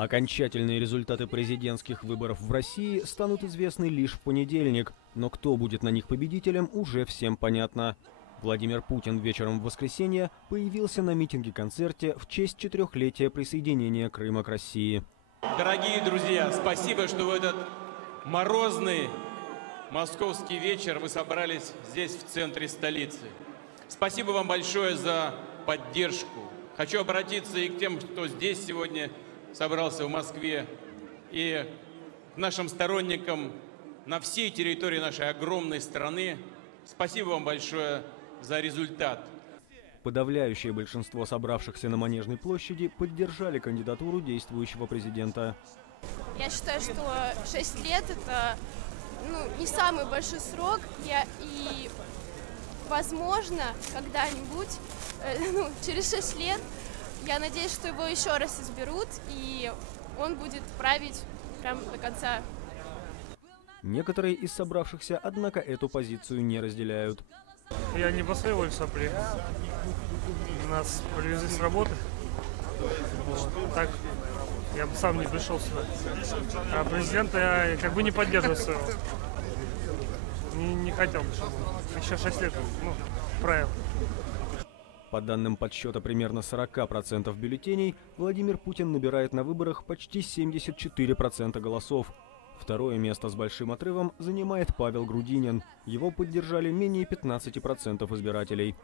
Окончательные результаты президентских выборов в России станут известны лишь в понедельник, но кто будет на них победителем, уже всем понятно. Владимир Путин вечером в воскресенье появился на митинге-концерте в честь 4-летия присоединения Крыма к России. Дорогие друзья, спасибо, что в этот морозный московский вечер вы собрались здесь, в центре столицы. Спасибо вам большое за поддержку. Хочу обратиться и к тем, кто здесь сегодня собрался в Москве, и к нашим сторонникам на всей территории нашей огромной страны. Спасибо вам большое за результат. Подавляющее большинство собравшихся на Манежной площади поддержали кандидатуру действующего президента. Я считаю, что 6 лет – это не самый большой срок, и, возможно, когда-нибудь, через 6 лет, я надеюсь, что его еще раз изберут, и он будет править прям до конца. Некоторые из собравшихся, однако, эту позицию не разделяют. Я не поставил в сопли. Нас привезли с работы. Так, я бы сам не пришел сюда. А президента я как бы не поддерживаю своего. Не хотел бы, чтобы еще 6 лет правил. По данным подсчета примерно 40% бюллетеней, Владимир Путин набирает на выборах почти 74% голосов. Второе место с большим отрывом занимает Павел Грудинин. Его поддержали менее 15% избирателей.